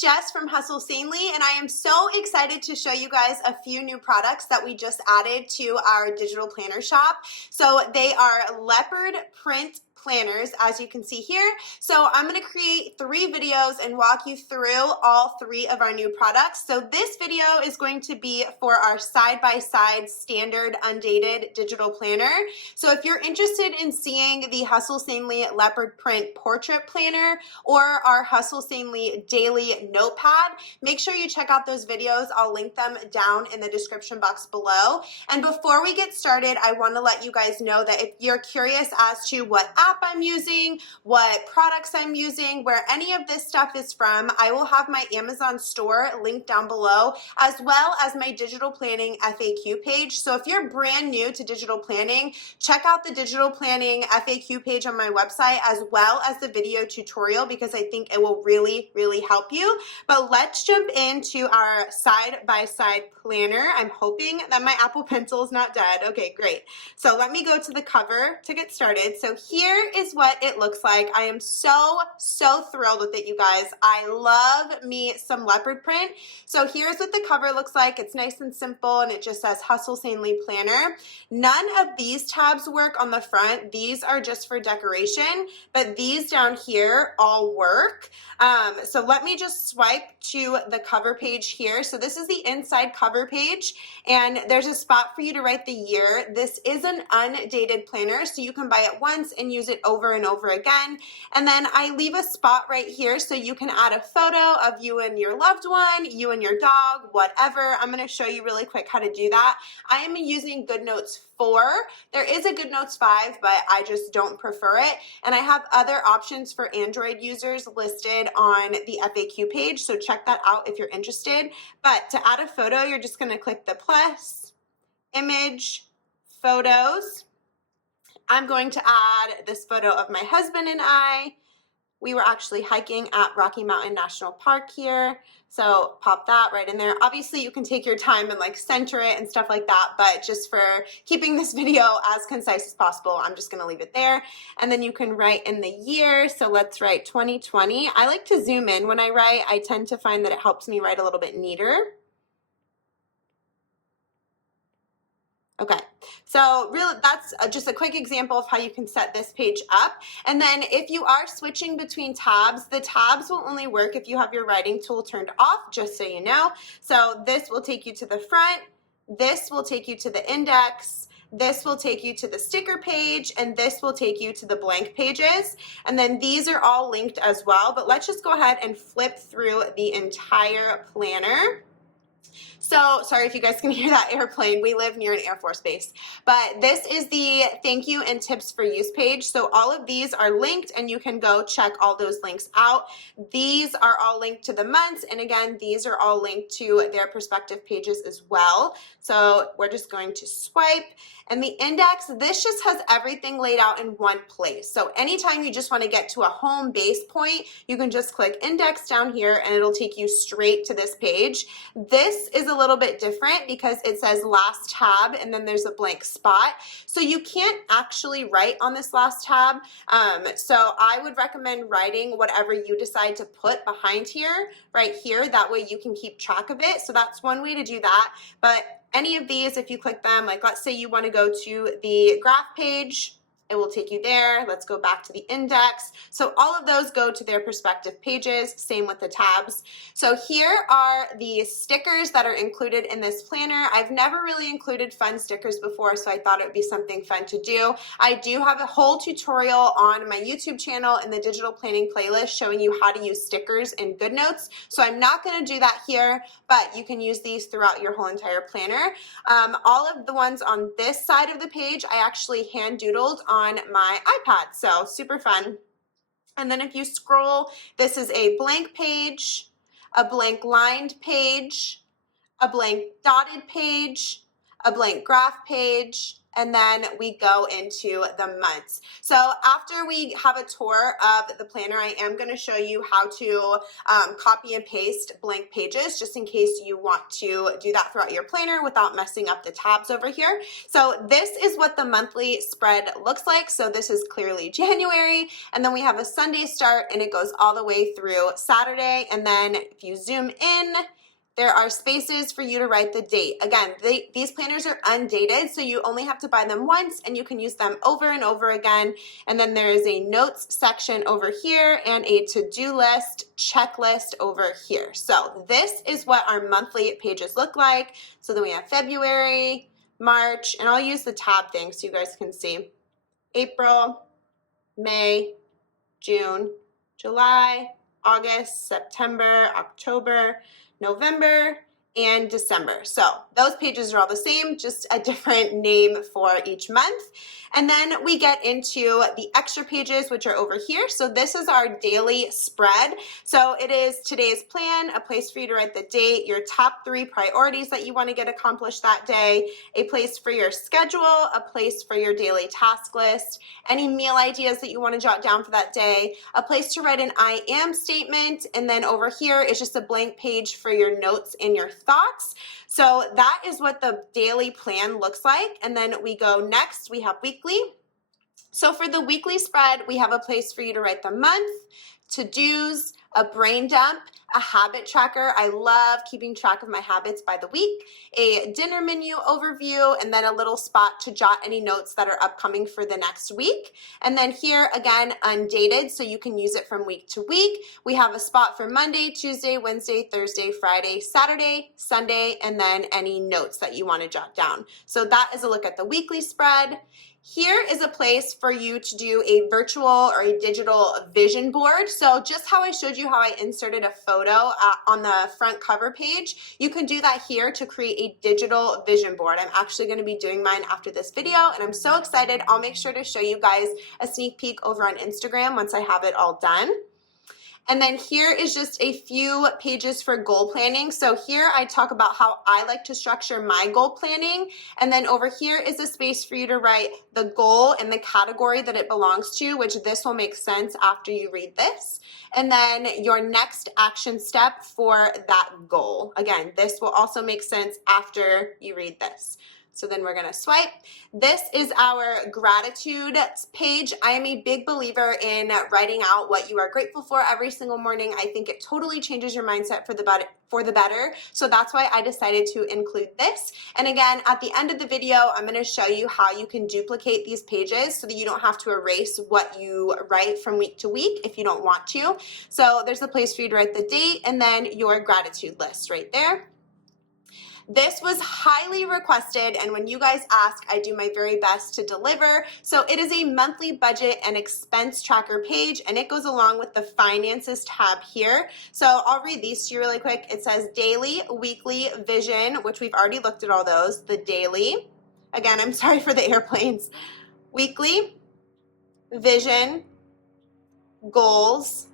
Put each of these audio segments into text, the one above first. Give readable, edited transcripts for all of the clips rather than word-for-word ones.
it's Jess from Hustle Sanely, and I am so excited to show you guys a few new products that we just added to our digital planner shop. So they are leopard print planners, as you can see here. So I'm going to create 3 videos and walk you through all 3 of our new products. So this video is going to be for our side-by-side standard undated digital planner. So if you're interested in seeing the Hustle Sanely leopard print portrait planner or our Hustle Sanely daily notepad, make sure you check out those videos. I'll link them down in the description box below. And before we get started, I want to let you guys know that if you're curious as to what app I'm using, what products I'm using, where any of this stuff is from, I will have my Amazon store linked down below, as well as my digital planning FAQ page. So if you're brand new to digital planning, check out the digital planning FAQ page on my website, as well as the video tutorial, because I think it will really, really help you. But let's jump into our side-by-side planner. I'm hoping that my Apple Pencil is not dead. Okay, great. So let me go to the cover to get started. So here is what it looks like. I am so thrilled with it, you guys. I love me some leopard print. So here's what the cover looks like. It's nice and simple, and it just says Hustle Sanely Planner. None of these tabs work on the front. These are just for decoration, but these down here all work. So let me just swipe to the cover page here. So this is the inside cover page, and there's a spot for you to write the year. This is an undated planner, so you can buy it once and use it over and over again. And then I leave a spot right here so you can add a photo of you and your loved one, you and your dog, whatever. I'm going to show you really quick how to do that. I am using GoodNotes 4. There is a GoodNotes 5, but I just don't prefer it. And I have other options for Android users listed on the FAQ page, so check that out if you're interested. But to add a photo, you're just going to click the plus, image, photos. I'm going to add this photo of my husband and I. We were actually hiking at Rocky Mountain National Park here, so pop that right in there. Obviously, you can take your time and like center it and stuff like that, but just for keeping this video as concise as possible, I'm just gonna leave it there. And then you can write in the year, so let's write 2020. I like to zoom in when I write. I tend to find that it helps me write a little bit neater. Okay, so really that's just a quick example of how you can set this page up. And then if you are switching between tabs, the tabs will only work if you have your writing tool turned off, just so you know. So this will take you to the front, this will take you to the index, this will take you to the sticker page, and this will take you to the blank pages. And then these are all linked as well, but let's just go ahead and flip through the entire planner. So sorry if you guys can hear that airplane. We live near an Air Force base. But this is the thank you and tips for use page. So all of these are linked, and you can go check all those links out. These are all linked to the months. And again, these are all linked to their respective pages as well. So we're just going to swipe. And the index, this just has everything laid out in one place. So anytime you just want to get to a home base point, you can just click index down here and it'll take you straight to this page. This is a little bit different because it says last tab and then there's a blank spot. So you can't actually write on this last tab. So I would recommend writing whatever you decide to put behind here, right here. That way you can keep track of it. So that's one way to do that. But any of these, if you click them, like let's say you want to go to the graph page, it will take you there. Let's go back to the index. So all of those go to their respective pages, same with the tabs. So here are the stickers that are included in this planner. I've never really included fun stickers before, so I thought it would be something fun to do. I do have a whole tutorial on my YouTube channel in the digital planning playlist showing you how to use stickers in GoodNotes. So I'm not going to do that here, but you can use these throughout your whole entire planner. All of the ones on this side of the page, I actually hand doodled on my iPad, so super fun. And then if you scroll, this is a blank page, a blank lined page, a blank dotted page, a blank graph page, and then we go into the months. So after we have a tour of the planner, I am going to show you how to copy and paste blank pages, just in case you want to do that throughout your planner without messing up the tabs over here. So this is what the monthly spread looks like. So this is clearly January, and then we have a Sunday start, and it goes all the way through Saturday. And then if you zoom in, there are spaces for you to write the date. Again, these planners are undated, so you only have to buy them once and you can use them over and over again. And then there is a notes section over here and a to-do list, checklist over here. So this is what our monthly pages look like. So then we have February, March, and I'll use the tab thing so you guys can see. April, May, June, July, August, September, October, November, and December. So those pages are all the same, just a different name for each month. And then we get into the extra pages, which are over here. So this is our daily spread. So it is today's plan, a place for you to write the date, your top 3 priorities that you want to get accomplished that day, a place for your schedule, a place for your daily task list, any meal ideas that you want to jot down for that day, a place to write an I am statement, and then over here is just a blank page for your notes and your thoughts. So that is what the daily plan looks like. And then we go next, we have weekly. So for the weekly spread, we have a place for you to write the month, to-dos, a brain dump, a habit tracker. I love keeping track of my habits by the week, a dinner menu overview, and then a little spot to jot any notes that are upcoming for the next week. And then here, again, undated, so you can use it from week to week. We have a spot for Monday, Tuesday, Wednesday, Thursday, Friday, Saturday, Sunday, and then any notes that you want to jot down. So that is a look at the weekly spread. Here is a place for you to do a virtual or a digital vision board. So just how I showed you how I inserted a photo on the front cover page, you can do that here to create a digital vision board. I'm actually going to be doing mine after this video, and I'm so excited. I'll make sure to show you guys a sneak peek over on Instagram once I have it all done. And then here is just a few pages for goal planning. So here I talk about how I like to structure my goal planning. And then over here is a space for you to write the goal and the category that it belongs to, which this will make sense after you read this. And then your next action step for that goal. Again, this will also make sense after you read this. So then we're gonna swipe. This is our gratitude page. I am a big believer in writing out what you are grateful for every single morning. I think it totally changes your mindset for the better. So that's why I decided to include this. And again, at the end of the video, I'm gonna show you how you can duplicate these pages so that you don't have to erase what you write from week to week if you don't want to. So there's a place for you to write the date and then your gratitude list right there. This was highly requested, and when you guys ask, I do my very best to deliver. So it is a monthly budget and expense tracker page, and it goes along with the finances tab here. So I'll read these to you really quick. It says daily, weekly, vision, which we've already looked at all those. The daily, again, I'm sorry for the airplanes. Weekly, vision, goals,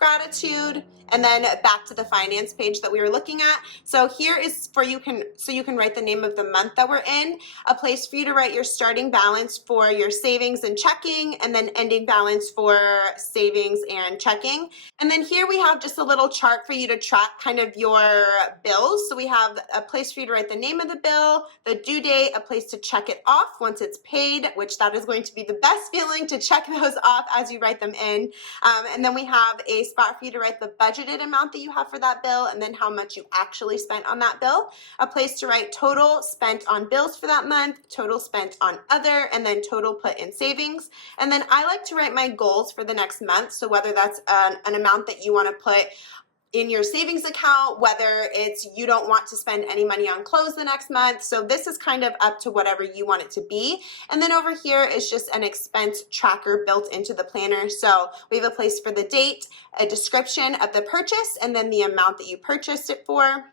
gratitude, and then back to the finance page that we were looking at. So here is for you can write the name of the month that we're in, a place for you to write your starting balance for your savings and checking, and then ending balance for savings and checking. And then here we have just a little chart for you to track kind of your bills. So we have a place for you to write the name of the bill, the due date, a place to check it off once it's paid, which that is going to be the best feeling to check those off as you write them in. And then we have a spot for you to write the budgeted amount that you have for that bill and then how much you actually spent on that bill. A place to write total spent on bills for that month, total spent on other, and then total put in savings. And then I like to write my goals for the next month. So whether that's an amount that you want to put in your savings account, whether it's you don't want to spend any money on clothes the next month. So this is kind of up to whatever you want it to be. And then over here is just an expense tracker built into the planner. So we have a place for the date, a description of the purchase, and then the amount that you purchased it for.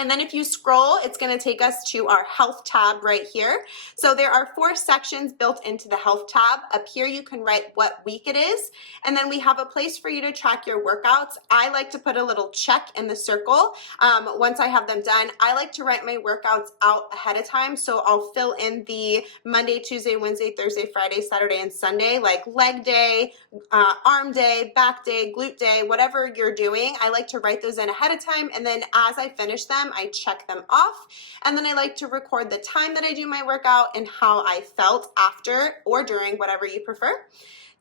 And then if you scroll, it's going to take us to our health tab right here. So there are 4 sections built into the health tab. Up here, you can write what week it is. And then we have a place for you to track your workouts. I like to put a little check in the circle once I have them done. I like to write my workouts out ahead of time. So I'll fill in the Monday, Tuesday, Wednesday, Thursday, Friday, Saturday, and Sunday, like leg day, arm day, back day, glute day, whatever you're doing. I like to write those in ahead of time. And then as I finish them, I check them off, and then I like to record the time that I do my workout and how I felt after or during, whatever you prefer.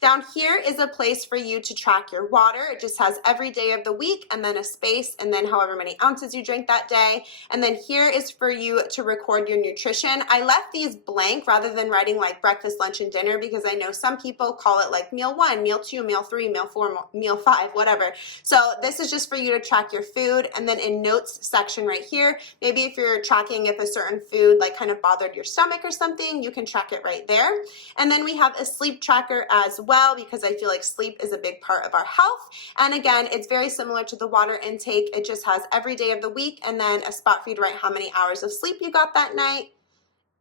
Down here is a place for you to track your water. It just has every day of the week and then a space and then however many ounces you drink that day. And then here is for you to record your nutrition. I left these blank rather than writing like breakfast, lunch, and dinner because I know some people call it like meal 1, meal 2, meal 3, meal 4, meal 5, whatever. So this is just for you to track your food. And then in notes section right here, maybe if you're tracking if a certain food like kind of bothered your stomach or something, you can track it right there. And then we have a sleep tracker as well because I feel like sleep is a big part of our health. And again, it's very similar to the water intake. It just has every day of the week and then a spot for you to write how many hours of sleep you got that night.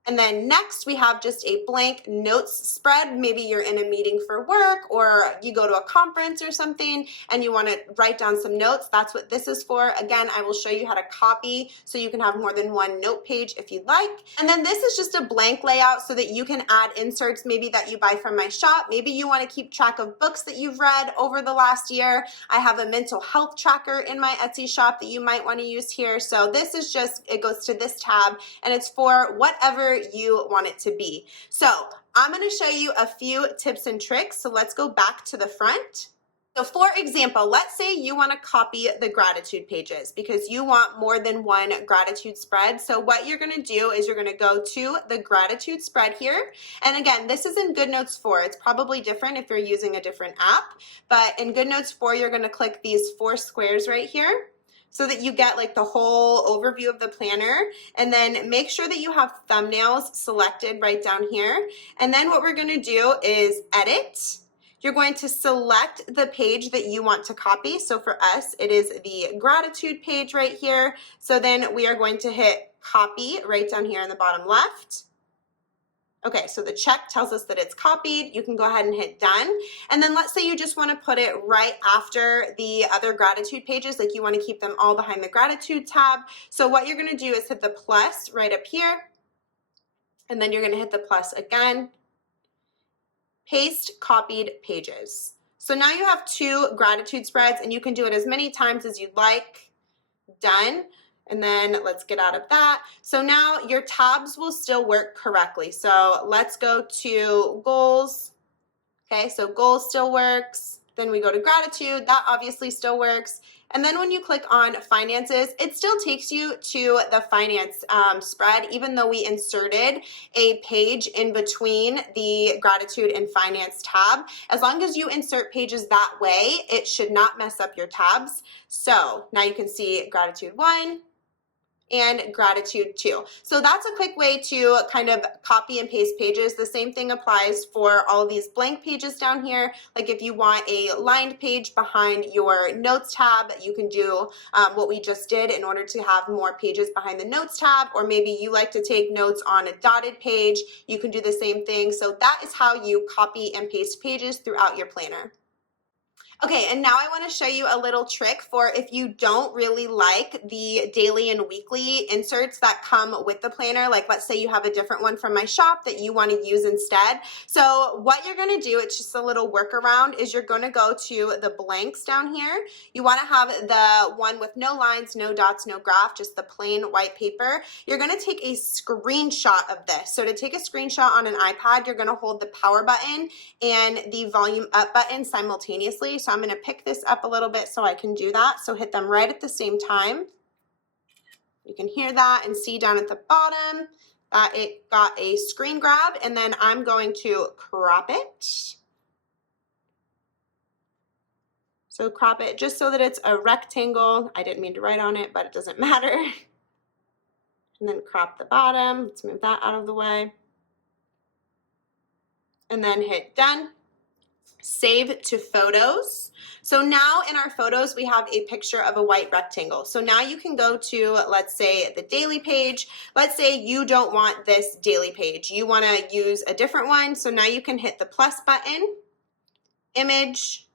And then next we have just a blank notes spread. Maybe you're in a meeting for work or you go to a conference or something and you want to write down some notes. That's what this is for. Again, I will show you how to copy so you can have more than one note page if you'd like. And then this is just a blank layout so that you can add inserts maybe that you buy from my shop. Maybe you want to keep track of books that you've read over the last year. I have a mental health tracker in my Etsy shop that you might want to use here. So this is just, it goes to this tab and it's for whatever you want it to be. So I'm going to show you a few tips and tricks. So let's go back to the front. So for example, let's say you want to copy the gratitude pages because you want more than one gratitude spread. So what you're going to do is you're going to go to the gratitude spread here. And again, this is in GoodNotes 4. It's probably different if you're using a different app, but in GoodNotes 4, you're going to click these 4 squares right here, so that you get like the whole overview of the planner. And then make sure that you have thumbnails selected right down here. And then what we're gonna do is edit. You're going to select the page that you want to copy. So for us, it is the gratitude page right here. So then we are going to hit copy right down here in the bottom left. Okay, so the check tells us that it's copied. You can go ahead and hit done. And then let's say you just want to put it right after the other gratitude pages, like you want to keep them all behind the gratitude tab. So what you're going to do is hit the plus right up here, and then you're going to hit the plus again. Paste copied pages. So now you have 2 gratitude spreads, and you can do it as many times as you'd like. Done. And then let's get out of that. So now your tabs will still work correctly. So let's go to goals. Okay, so goals still works. Then we go to gratitude. That obviously still works. And then when you click on finances, it still takes you to the finance spread, even though we inserted a page in between the gratitude and finance tab. As long as you insert pages that way, it should not mess up your tabs. So now you can see gratitude 1 and gratitude 2. So that's a quick way to kind of copy and paste pages. The same thing applies for all of these blank pages down here. Like if you want a lined page behind your notes tab, you can do what we just did in order to have more pages behind the notes tab, or maybe you like to take notes on a dotted page, you can do the same thing. So that is how you copy and paste pages throughout your planner. Okay, and now I want to show you a little trick for if you don't really like the daily and weekly inserts that come with the planner. Like let's say you have a different one from my shop that you want to use instead. So what you're going to do, it's just a little workaround, is you're going to go to the blanks down here. You want to have the one with no lines, no dots, no graph, just the plain white paper. You're going to take a screenshot of this. So to take a screenshot on an iPad, you're going to hold the power button and the volume up button simultaneously. So I'm going to pick this up a little bit so I can do that. So hit them right at the same time. You can hear that and see down at the bottom that it got a screen grab, and then I'm going to crop it. So crop it just so that it's a rectangle. I didn't mean to write on it, but it doesn't matter. And then crop the bottom. Let's move that out of the way. And then hit done. save to photos. So now in our photos, we have a picture of a white rectangle. So now you can go to, let's say, the daily page. Let's say you don't want this daily page. You want to use a different one. So now you can hit the plus button, image,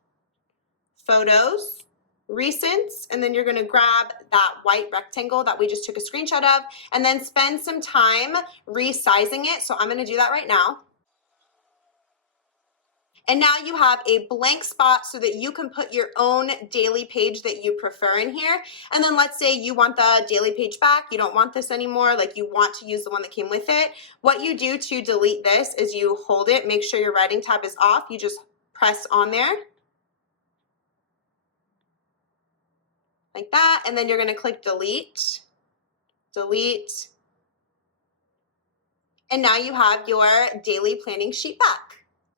photos, recents, and then you're going to grab that white rectangle that we just took a screenshot of and then spend some time resizing it. So I'm going to do that right now. And now you have a blank spot so that you can put your own daily page that you prefer in here. And then let's say you want the daily page back. You don't want this anymore. Like you want to use the one that came with it. What you do to delete this is you hold it, make sure your writing tab is off. You just press on there like that. And then you're going to click delete, delete. And now you have your daily planning sheet back.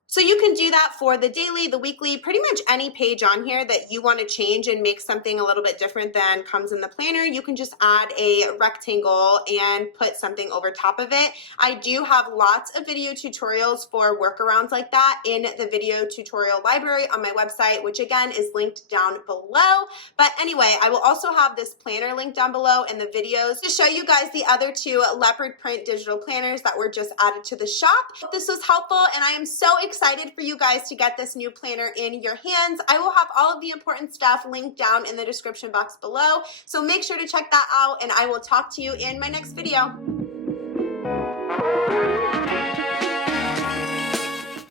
So you can do that for the daily, the weekly, pretty much any page on here that you want to change and make something a little bit different than comes in the planner. You can just add a rectangle and put something over top of it. I do have lots of video tutorials for workarounds like that in the video tutorial library on my website, which again is linked down below. But anyway, I will also have this planner linked down below in the videos to show you guys the other two leopard print digital planners that were just added to the shop. Hope this was helpful, and I am so excited for you guys to get this new planner in your hands. I will have all of the important stuff linked down in the description box below, so make sure to check that out, and I will talk to you in my next video.